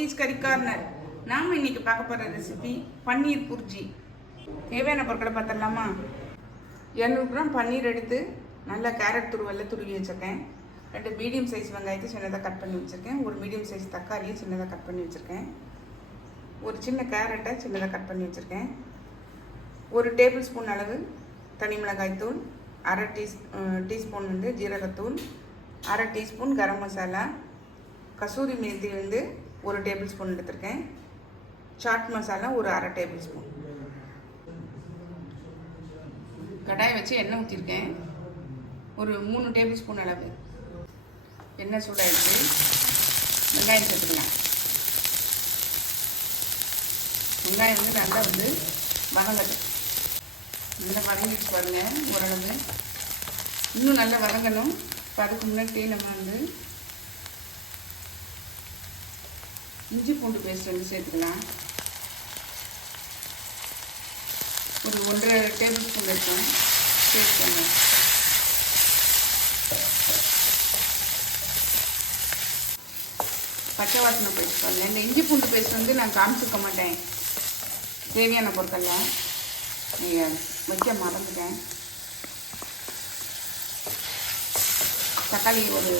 குட்டீஸ் கறி கார்னர். நாம் இன்னைக்கு பார்க்க போகிற ரெசிபி பன்னீர் புர்ஜி. தேவையான பொருட்களை பார்த்துடலாமா? 200 கிராம் பன்னீர் எடுத்து நல்லா கேரட் துருவி வச்சுருக்கேன். 2 மீடியம் சைஸ் வெங்காயத்தை சின்னதாக கட் பண்ணி வச்சுருக்கேன். ஒரு மீடியம் சைஸ் தக்காளியை சின்னதாக கட் பண்ணி வச்சுருக்கேன். ஒரு சின்ன கேரட்டை சின்னதாக கட் பண்ணி வச்சுருக்கேன். 1 டேபிள் ஸ்பூன் அளவு தனி மிளகாய் தூள், அரை டீஸ்பூன் ஜீரகத்தூள், அரை teaspoon garam masala, kasuri methi 1 table spoon எடுத்திருக்கேன். சாட் மசாலா ஒரு அரை டேபிள் ஸ்பூன். கடாயை வச்சு எண்ணெய் ஊற்றிருக்கேன். ஒரு 3 டேபிள் ஸ்பூன் அளவு எண்ணெய் சூடாகிடுச்சு. வெங்காயம் சேர்த்துக்கலாம். வெங்காயம் நல்லா வதங்கட்டும். நல்லா வதங்கிடுச்சு பாருங்கள். ஓரளவு இன்னும் நல்லா வதங்கணும். இப்போ அதுக்கு முன்னாடி நம்ம இஞ்சி பூண்டு பேஸ்ட் சேர்த்துக்கலாம். ஒரு 1.5 டேபிள் ஸ்பூன் இருக்கும். சேர்த்துக்கோங்க. பச்சை வாசனை பேஸ்ட் பாருங்க. இந்த இஞ்சி பூண்டு பேஸ்ட் நான் காமிச்சிருக்க மாட்டேன். தேவையான பொருட்கள்லாம் வைக்க மறந்துட்டேன். தக்காளி ஒரு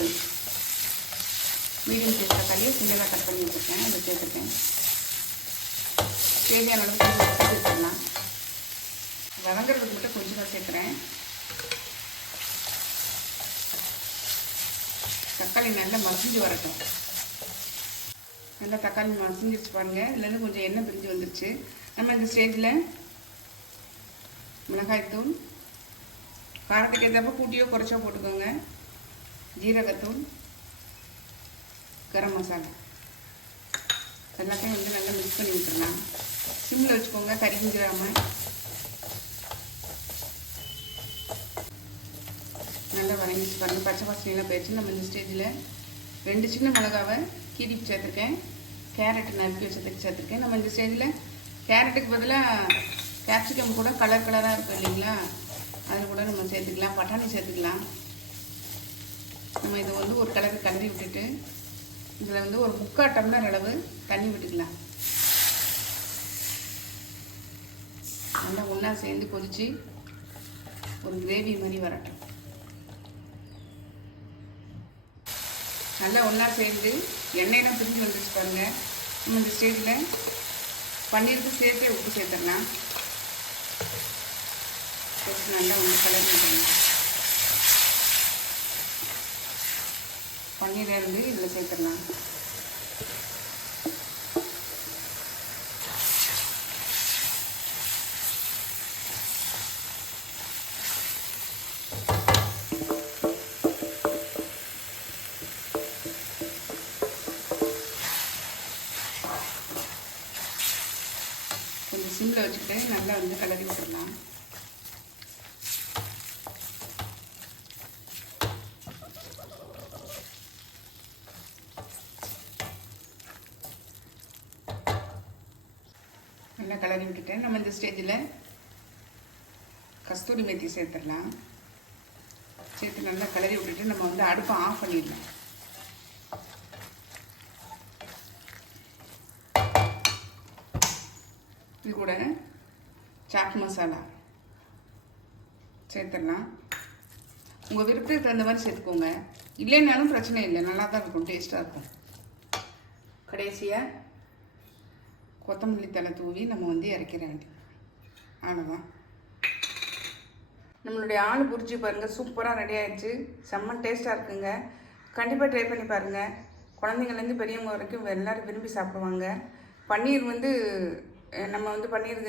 மீடியம் சைஸ் தக்காளியை சின்னதாக கட் பண்ணி வச்சுருக்கேன். அதை சேர்த்துருக்கேன். தேவையான அளவுக்கு கொஞ்சம் சேர்த்துக்கலாம். வதங்கிறதுக்கு மட்டும் கொஞ்சமாக சேர்க்குறேன். தக்காளி நல்லா மசிஞ்சு வரட்டும். நல்லா தக்காளி மசிஞ்சிருச்சு பாருங்கள். இதுலேருந்து கொஞ்சம் எண்ணெய் பிரிஞ்சு வந்துருச்சு. நம்ம இந்த ஸ்டேஜில் மிளகாய்த்தூள் காரத்துக்கு ஏற்றப்போ கூட்டியோ குறைச்சோ போட்டுக்கோங்க. ஜீரகத்தூள், கரம் மசாலா எல்லாத்தையும் நல்லா மிக்ஸ் பண்ணி விட்டுடலாம். சிம்மில் வச்சுக்கோங்க, கரிஞ்சிடாமல். நல்லா வதங்கிச்சு பாருங்கள். பச்சை வாசனையெல்லாம் போயிடுச்சு. நம்ம இந்த ஸ்டேஜில் 2 சின்ன மிளகாவை கீரி சேர்த்துருக்கேன். கேரட் நறுக்கி வச்சதுக்கு சேர்த்துருக்கேன். நம்ம இந்த ஸ்டேஜில் கேரட்டுக்கு பதிலாக கேப்சிகம் கூட கலராக இருக்கும் இல்லைங்களா, அதில் கூட நம்ம சேர்த்துக்கலாம். பட்டாணி சேர்த்துக்கலாம். நம்ம இதை ஒரு கலரி விட்டுட்டு இதில் ஒரு 3/4 டம்ளர் அளவு தண்ணி விட்டுக்கலாம். நல்லா ஒன்றா சேர்ந்து கொதித்து ஒரு கிரேவி மாதிரி வரட்டும். நல்லா ஒன்றா சேர்ந்து எண்ணெயெல்லாம் பிரிஞ்சு வந்துச்சு பாருங்கள். நம்ம இந்த ஸ்டேஜில் பன்னீருக்கு சேர்த்தே உப்பு சேர்த்துடலாம். நல்லா கலரி விட்டுங்க. பன்னீரை இதில் சேர்த்துடலாம். கொஞ்சம் சிம்மில் வச்சுக்கிட்டு நல்லா கலரி விட்டுடலாம். நல்லா கலரி விட்டுட்டேன். நம்ம இந்த ஸ்டேஜில் கஸ்தூரி மேத்தி சேர்த்துடலாம். சேர்த்து நல்லா கலரி விட்டுட்டு நம்ம அடுப்பை ஆஃப் பண்ணிடலாம். இது கூட சாட் மசாலா சேர்த்துடலாம். உங்கள் விருப்பத்துக்கு தகுந்த மாதிரி சேர்த்துக்கோங்க. இல்லைன்னாலும் பிரச்சனை இல்லை, நல்லா தான் இருக்கும், டேஸ்ட்டாக இருக்கும். கடைசியாக கொத்தமல்லி தலை தூவி நம்ம இறக்கிற வேண்டியது. அவ்வளோதான். நம்மளுடைய ஆலு புரிச்சி பாருங்கள், சூப்பராக ரெடி ஆகிடுச்சு. செம்ம டேஸ்ட்டாக இருக்குங்க. கண்டிப்பாக ட்ரை பண்ணி பாருங்கள். குழந்தைங்கள்லேருந்து பெரியவங்க வரைக்கும் எல்லோரும் விரும்பி சாப்பிடுவாங்க. பன்னீர் நம்ம பன்னீர்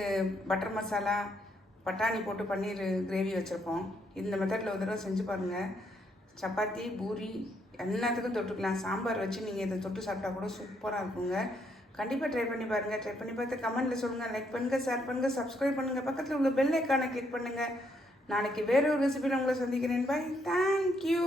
பட்டர் மசாலா பட்டாணி போட்டு பன்னீர் கிரேவி வச்சுருப்போம். இந்த மெத்தடில் ஒரு தடவை செஞ்சு பாருங்கள். சப்பாத்தி, பூரி எல்லாத்துக்கும் தொட்டுக்கலாம். சாம்பார் வச்சு நீங்கள் இதை தொட்டு சாப்பிட்டா கூட சூப்பராக இருக்குங்க. கண்டிப்பாக ட்ரை பண்ணி பாருங்கள். ட்ரை பண்ணி பார்த்து கமெண்ட்டில் சொல்லுங்கள். லைக் பண்ணுங்கள், ஷேர் பண்ணுங்கள், சப்ஸ்கிரைப் பண்ணுங்கள். பக்கத்தில் உள்ள பெல் ஐக்கானை கிளிக் பண்ணுங்கள். நாளைக்கு வேறு ஒரு ரெசிபியில் உங்களை சந்திக்கிறேன். பை. தேங்க்யூ.